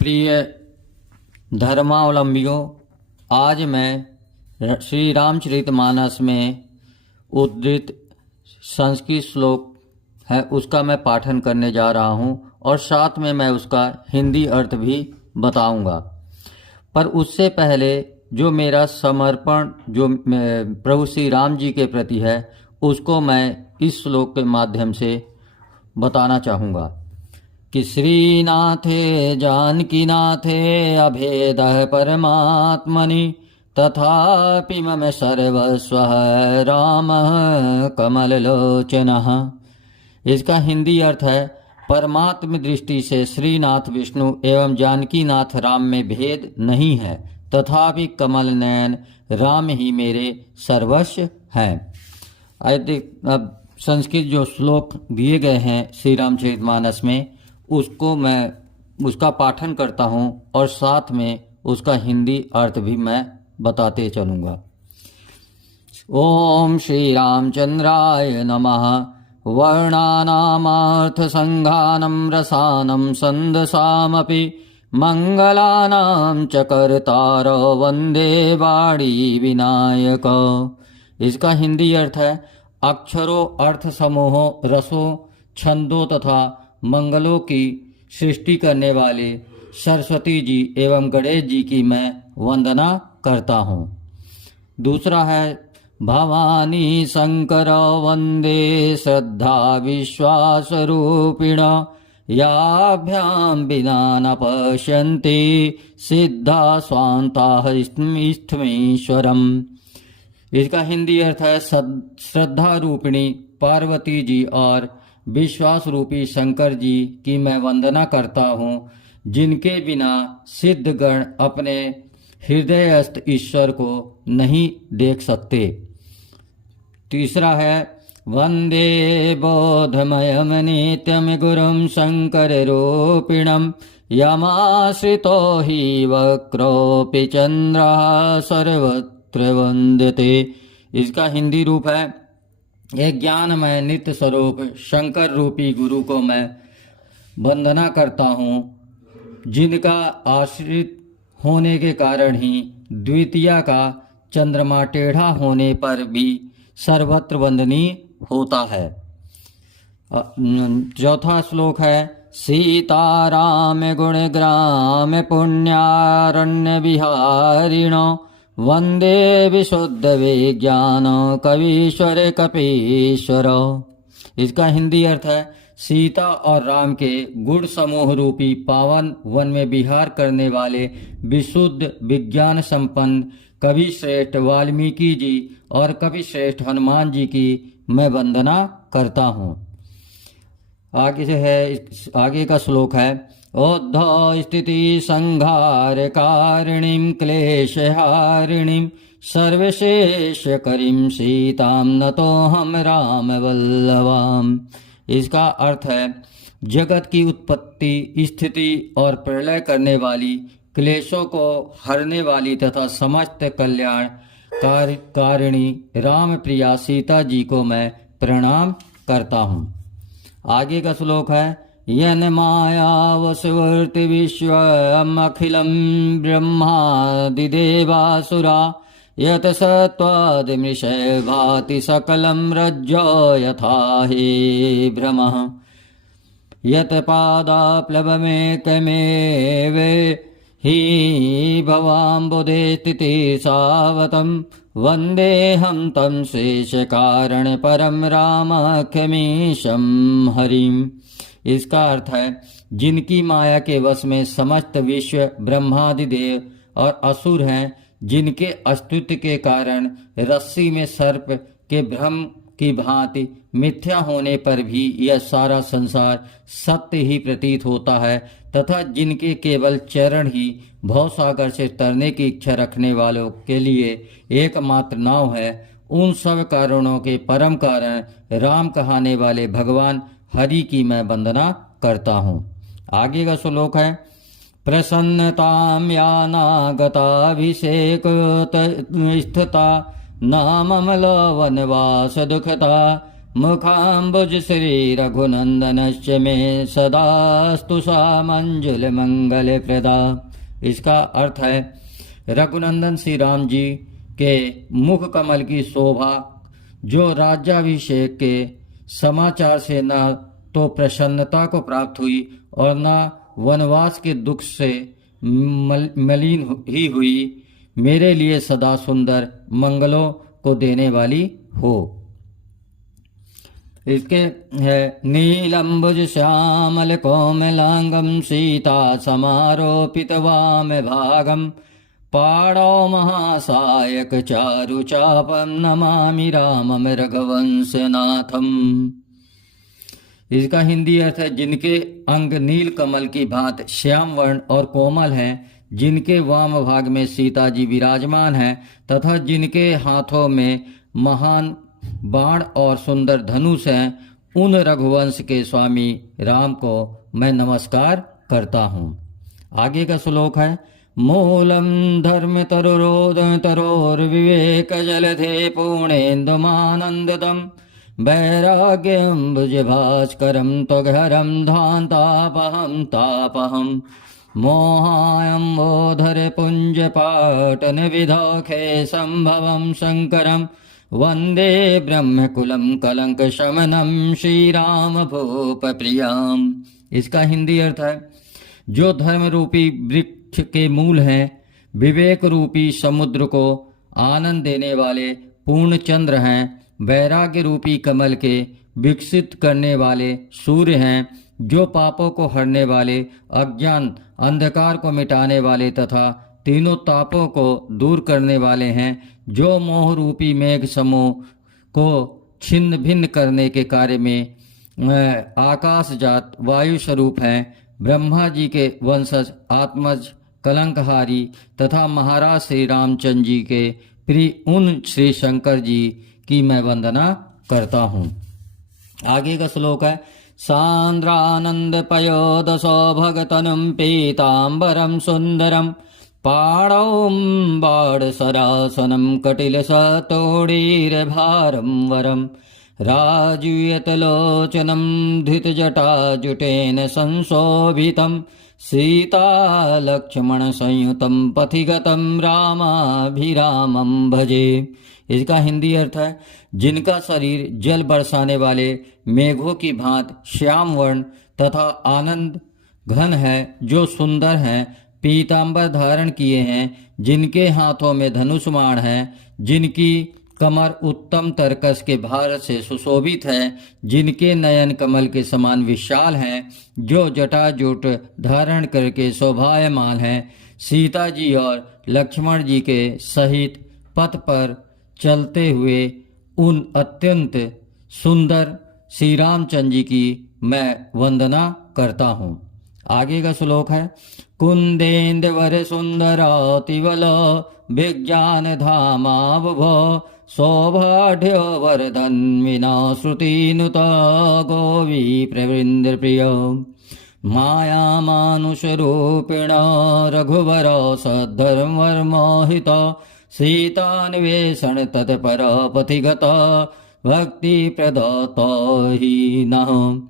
प्रिय धर्मावलंबियों, आज मैं श्री रामचरितमानस में उद्धृत संस्कृत श्लोक है उसका मैं पाठन करने जा रहा हूँ और साथ में मैं उसका हिंदी अर्थ भी बताऊंगा। पर उससे पहले जो मेरा समर्पण जो प्रभु श्री राम जी के प्रति है उसको मैं इस श्लोक के माध्यम से बताना चाहूँगा कि श्रीनाथे जानकीनाथे अभेदः परमात्मनि तथापि मम सर्वस्वः रामः कमललोचनः। इसका हिंदी अर्थ है, परमात्म दृष्टि से श्रीनाथ विष्णु एवं जानकीनाथ राम में भेद नहीं है, तथापि कमल नयन राम ही मेरे सर्वस्व हैं। अब संस्कृत जो श्लोक दिए गए हैं श्री रामचरितमानस में उसको मैं उसका पाठन करता हूँ और साथ में उसका हिंदी अर्थ भी मैं बताते चलूँगा। ओम श्री रामचंद्राय नमः। वर्णानामर्थ संघानं रसानं संदसामपि मंगलानां च कर्तारो वंदे वाणी विनायक। इसका हिंदी अर्थ है, अक्षरों, अर्थ समूहों, रसों, छंदों तथा मंगलों की सृष्टि करने वाले सरस्वती जी एवं गणेश जी की मैं वंदना करता हूँ। दूसरा है, भवानी शंकर वंदे श्रद्धा विश्वास रूपिण याभ्याम बिना न पश्यन्ति सिद्धा स्वान्ताः इष्टमीश्वरम्। इसका हिंदी अर्थ है, श्रद्धा रूपिणी पार्वती जी और विश्वास रूपी शंकर जी की मैं वंदना करता हूँ, जिनके बिना सिद्धगण अपने हृदयस्थ ईश्वर को नहीं देख सकते। तीसरा है, वंदे बोधमयम नित्यम गुरुम शंकर रूपिणम यमाश्रितो हि वक्रोऽपि चंद्रः सर्वत्र वंदते। इसका हिंदी रूप है, एक ज्ञानमय नित्य स्वरूप शंकर रूपी गुरु को मैं वंदना करता हूँ, जिनका आश्रित होने के कारण ही द्वितीया का चंद्रमा टेढ़ा होने पर भी सर्वत्र वंदनीय होता है। चौथा श्लोक है, सीताराम गुणग्राम पुण्यारण्य विहारिणो वंदे विशुद्ध विज्ञान कवीश्वर कपीश्वर। इसका हिंदी अर्थ है, सीता और राम के गुण समूह रूपी पावन वन में विहार करने वाले विशुद्ध विज्ञान संपन्न कवि श्रेष्ठ वाल्मीकि जी और कवि श्रेष्ठ हनुमान जी की मैं वंदना करता हूँ। आगे का श्लोक है, उद्धव स्थिति संहार कारिणीं क्लेशहारिणीं सर्वशेष करीं सीतां नतोऽहं राम वल्लभाम्। इसका अर्थ है, जगत की उत्पत्ति, स्थिति और प्रलय करने वाली, क्लेशों को हरने वाली तथा समस्त कल्याण कारिणी राम प्रिया सीता जी को मैं प्रणाम करता हूँ। आगे का श्लोक है, यन माया वसुवर्ति विश्वमखिलं ब्रह्मादिदेवासुरा यत सत्त्वादिमृषै भाति सकलं रज्जो यथा हि भ्रमः यत पादाप्लवमेकमेव हि भवाम्बुधे स्थितिसावतं वन्देऽहं तं शेषकारण परम रामाख्यमीशं हरिम्। इसका अर्थ है, जिनकी माया के वश में समस्त विश्व ब्रह्मादि देव और असुर हैं, जिनके अस्तित्व के कारण रस्सी में सर्प के भ्रम की भांति मिथ्या होने पर भी यह सारा संसार सत्य ही प्रतीत होता है, तथा जिनके केवल चरण ही भवसागर से तरने की इच्छा रखने वालों के लिए एकमात्र नाव है, उन सब कारणों के परम कारण राम कहने वाले भगवान हरि की मैं वंदना करता हूँ। आगे का श्लोक है, प्रसन्नतां यानागताभिषेक स्थिता नाममल वनवास दुखता मुखाम्बुज श्री रघुनंदनश्च मे सदास्तु सा मंजुल मंगल प्रदा। इसका अर्थ है रघुनंदन श्री राम जी के मुख कमल की शोभा, जो राज्याभिषेक के समाचार से न तो प्रसन्नता को प्राप्त हुई और न वनवास के दुख से मलिन ही हुई, मेरे लिए सदा सुंदर मंगलों को देने वाली हो। इसके है नीलंबुज श्यामल कोमलांगम सीता समारोपित वाम भागम पाणौ महासायक चारु चापम नमामि रामम रघुवंश नाथम। इसका हिंदी अर्थ है जिनके अंग नील कमल की भांति श्याम वर्ण और कोमल हैं, जिनके वाम भाग में सीता जी विराजमान हैं तथा जिनके हाथों में महान बाण और सुंदर धनुष हैं, उन रघुवंश के स्वामी राम को मैं नमस्कार करता हूँ। आगे का श्लोक है मूलम धर्म तरुरोध तरोर विवेक जलधे पूर्णेन्दुमानंददम वैराग्यम भुज भास्करम त्वघरम धान्तापहम तापहम मोहायम मोधर पुंज पाटन विधौखे संभवम शंकरम वंदे ब्रह्मकुलम कलंक शमनम श्री राम भूप प्रियम। इसका हिंदी अर्थ है जो धर्म रूपी वृक्ष के मूल हैं, विवेक रूपी समुद्र को आनंद देने वाले पूर्ण चंद्र हैं, वैराग्य रूपी कमल के विकसित करने वाले सूर्य हैं, जो पापों को हरने वाले, अज्ञान अंधकार को मिटाने वाले तथा तीनों तापों को दूर करने वाले हैं, जो मोह रूपी मेघ समूह को छिन्न भिन्न करने के कार्य में आकाश जात वायु स्वरूप हैं, ब्रह्मा जी के वंशज आत्मज कलंकहारी तथा महाराज श्री रामचंद्र जी के प्रिय उन श्री शंकर जी की मैं वंदना करता हूँ। आगे का श्लोक है सांद्रानंद पयोदसो भगतनुम पीतांबरम सुंदरम पाणौ बाणसरासनम कटिल सतोड़ीर भारम वरम राजूयतलोचनम धृतजटाजुटेन संशोभितम सीता लक्ष्मण संयुतम पथिगतम रामाभिरामम भजे। इसका हिंदी अर्थ है जिनका शरीर जल बरसाने वाले मेघों की भांति श्याम वर्ण तथा आनंद घन है, जो सुंदर हैं, पीतांबर धारण किए हैं, जिनके हाथों में धनुषबाण है, जिनकी कमर उत्तम तरकस के भार से सुशोभित है, जिनके नयन कमल के समान विशाल हैं, जो जटाजूट धारण करके शोभायमान हैं, सीता जी और लक्ष्मण जी के सहित पथ पर चलते हुए उन अत्यंत सुंदर श्री रामचंद्र जी की मैं वंदना करता हूँ। आगे का श्लोक है कुंदेन्द्र सुंदरातिवल विज्ञान धामावभो सौभाढ्यो वर्धन्विना श्रुतिनुत गोवी प्रवृंद प्रिय माया मानुष रूपिण रघुवर सद्धर्मर्मोहित सीतान्वेषण तत्पर पथिगत भक्ति प्रदत्त ही न।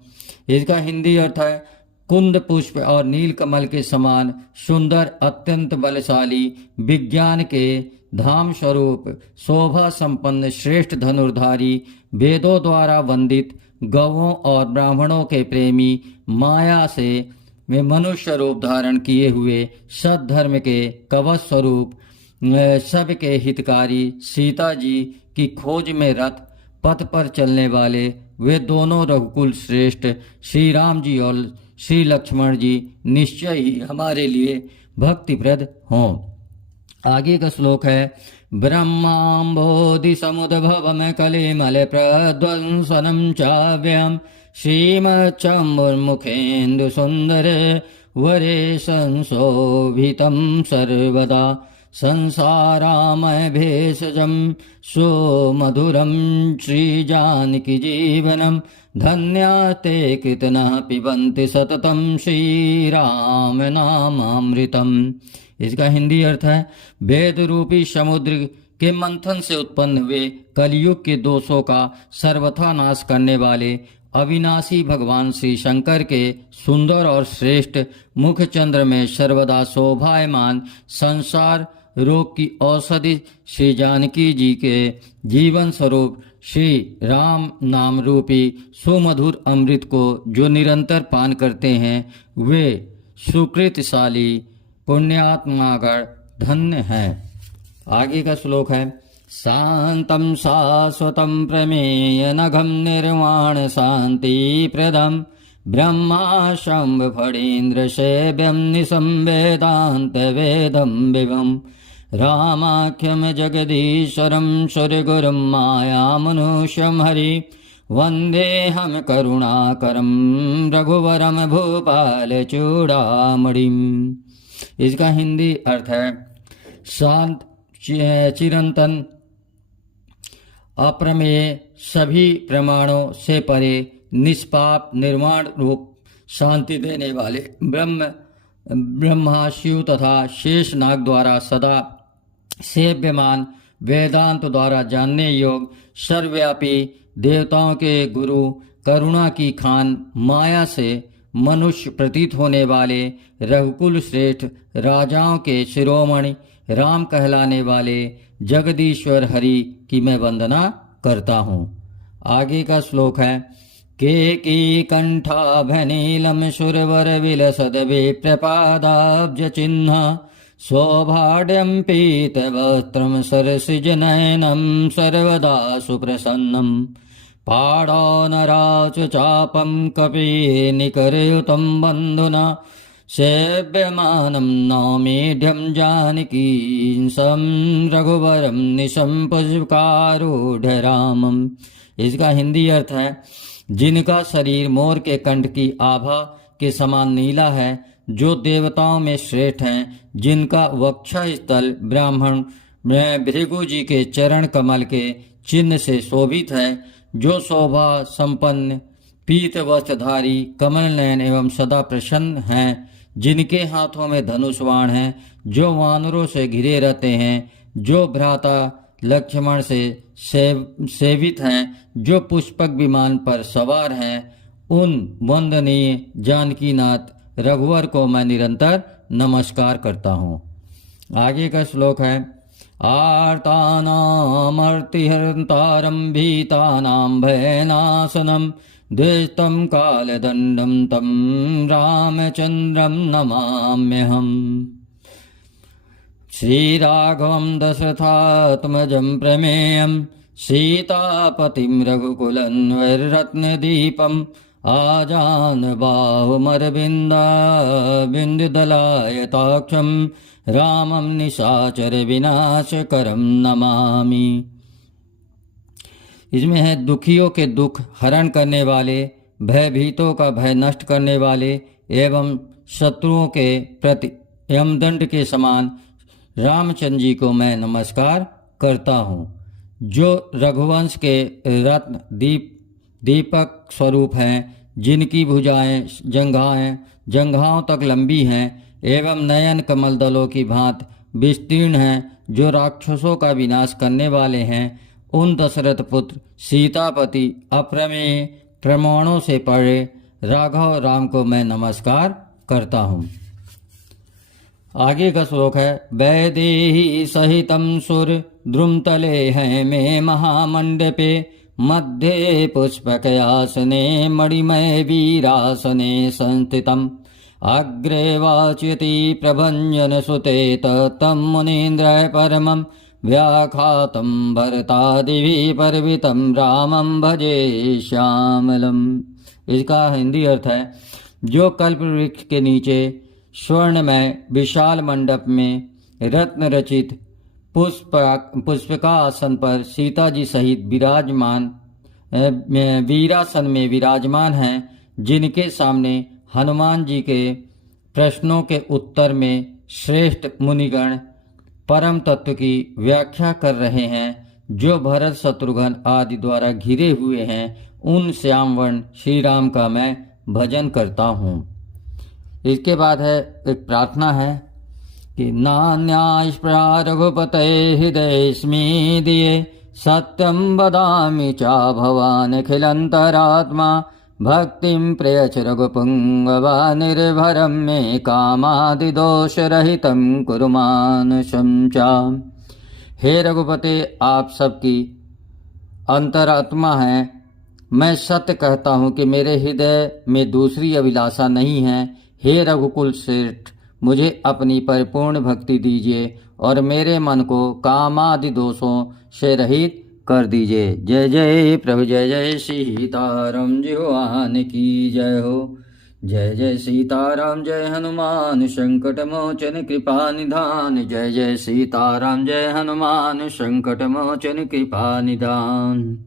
इसका हिंदी अर्थ है कुंद पुष्प और नील कमल के समान सुंदर अत्यंत बलशाली विज्ञान के धाम स्वरूप शोभा संपन्न श्रेष्ठ धनुर्धारी वेदों द्वारा वंदित गौओं और ब्राह्मणों के प्रेमी माया से वे मनुष्य रूप धारण किए हुए सद्धर्म के कवच स्वरूप सबके हितकारी सीता जी की खोज में रत पथ पर चलने वाले वे दोनों रघुकुल श्रेष्ठ श्री राम जी और श्री लक्ष्मण जी निश्चय ही हमारे लिए भक्तिप्रद हों। आगे का श्लोक है ब्रह्माम्बोधि समुद्भवम कलिमल प्रध्वंसनम चाव्यम श्रीमच्चमुर्मुखेन्दु सुंदर वरे संशोभितम सर्वदा संसारामय भेषजम सुमधुरम श्रीजानकी जीवनम धन्या ते कृतनः पिबन्ति सततम श्रीराम नामामृतम। इसका हिंदी अर्थ है वेद रूपी समुद्र के मंथन से उत्पन्न हुए कलयुग के दोषों का सर्वथा नाश करने वाले अविनाशी भगवान श्री शंकर के सुंदर और श्रेष्ठ मुखचंद्र में सर्वदा शोभायमान संसार रोग की औषधि श्री जानकी जी के जीवन स्वरूप श्री राम नाम रूपी सुमधुर अमृत को जो निरंतर पान करते हैं वे सुकृतशाली पुण्यात्मागण धन्य हैं। आगे का श्लोक है शांतं शाश्वतं प्रमेय नघं निर्वाण शांति प्रदम ब्रह्मा शंभ फणीन्द्र सेव्यं निसंवेदांत वेदं विभम रामाख्यम जगदीश्वरं सुरगुरुं मायामनुष्यं हरि वंदेहम करुणाकरं रघुवरं भूपाल चूड़ामणिम्। इसका हिंदी अर्थ है शांत चिरंतन अप्रमेय सभी प्रमाणों से परे निष्पाप निर्वाण रूप शांति देने वाले ब्रह्मा शिव तथा शेष नाग द्वारा सदा सेव्यमान वेदांत द्वारा जानने योग सर्वव्यापी देवताओं के गुरु करुणा की खान माया से मनुष्य प्रतीत होने वाले रघुकुल श्रेष्ठ राजाओं के शिरोमणि राम कहलाने वाले जगदीश्वर हरि की मैं वंदना करता हूँ। आगे का श्लोक है केकी कंठाभनीलम सुरवर विलसद विप्रपादाब्ज चिन्ह सौभाड्यं पीतवस्त्रं सरसिजनयनं सर्वदा सुप्रसन्नं पाणौ नराच चापं कपि निकरयुतं बन्धुना सेव्यमानं नौमीढ्यं जानकीं सं रघुवरं निशं पुष्पकारूढ़ रामम्। इसका हिंदी अर्थ है जिनका शरीर मोर के कंठ की आभा के समान नीला है, जो देवताओं में श्रेष्ठ हैं, जिनका वक्ष स्थल ब्राह्मण भृगु जी के चरण कमल के चिन्ह से शोभित है, जो शोभा संपन्न पीत वस्त्रधारी कमल नयन एवं सदा प्रसन्न हैं, जिनके हाथों में धनुष बाण है, जो वानरों से घिरे रहते हैं, जो भ्राता लक्ष्मण से सेवित हैं, जो पुष्पक विमान पर सवार हैं, उन वंदनीय जानकीनाथ रघुवर को मैं निरंतर नमस्कार करता हूँ। आगे का श्लोक है आर्तानामर्तिहर्तारं भीतानां भयनाशनं द्वेष्टं कालदण्डं तं रामचन्द्रं नमाम्यहम्। श्रीराघवं दशरथात्मजं प्रमेयं सीतापतिं रघुकुलन्वररत्नदीपम् आजानुबाहुमरविन्दाबिन्दुदलायताक्षं रामं निशाचर विनाशकरं नमामि। इसमें है दुखियों के दुख हरण करने वाले, भयभीतों का भय नष्ट करने वाले एवं शत्रुओं के प्रति यमदंड के समान रामचंद्र जी को मैं नमस्कार करता हूँ, जो रघुवंश के रत्न दीपक स्वरूप हैं, जिनकी भुजाएं जंघाओं तक लंबी हैं एवं नयन कमल दलों की भांति विस्तीर्ण हैं, जो राक्षसों का विनाश करने वाले हैं। उन दशरथ पुत्र सीतापति अप्रमेय प्रमाणों से परे राघव राम को मैं नमस्कार करता हूँ। आगे का श्लोक है वैदेही सहितं सुर द्रुमतले हैं में महामंडपे मध्ये पुष्पकयासने मणिमय वीरासने संस्थितम् अग्रे वाच्यति प्रभंजन सुते तम मुनीन्द्र परमं व्याखातं भरतादिभिः परवितं रामं भजे श्यामलम्। इसका हिंदी अर्थ है जो कल्प वृक्ष के नीचे स्वर्णमय विशाल मंडप में रत्न रचित पुष्पिका आसन पर सीता जी सहित वीरासन में विराजमान हैं, जिनके सामने हनुमान जी के प्रश्नों के उत्तर में श्रेष्ठ मुनिगण परम तत्व की व्याख्या कर रहे हैं, जो भरत शत्रुघ्न आदि द्वारा घिरे हुए हैं। उन श्यामवर्ण श्री राम का मैं भजन करता हूँ। इसके बाद है एक प्रार्थना है कि नान्या स्पृहा रघुपते हृदयेऽस्मि दिये सत्यं वदामि चा भवानखिलन्तरात्मा भक्तिं प्रयच्छ रघुपुङ्गवा निर्भरं मे कामादिदोषरहितं कुरु मानुषं च। हे रघुपते, आप सबकी अंतरात्मा हैं। मैं सत्य कहता हूँ कि मेरे हृदय में दूसरी अभिलाषा नहीं है। हे रघुकुल श्रेष्ठ, मुझे अपनी परिपूर्ण भक्ति दीजिए और मेरे मन को कामादि दोषों से रहित कर दीजिए। जय जय प्रभु, जय जय सीताराम जी भगवान की जय हो। जय जय सीताराम, जय हनुमान संकट मोचन कृपा निधान। जय जय सीताराम, जय हनुमान संकट मोचन कृपा निधान।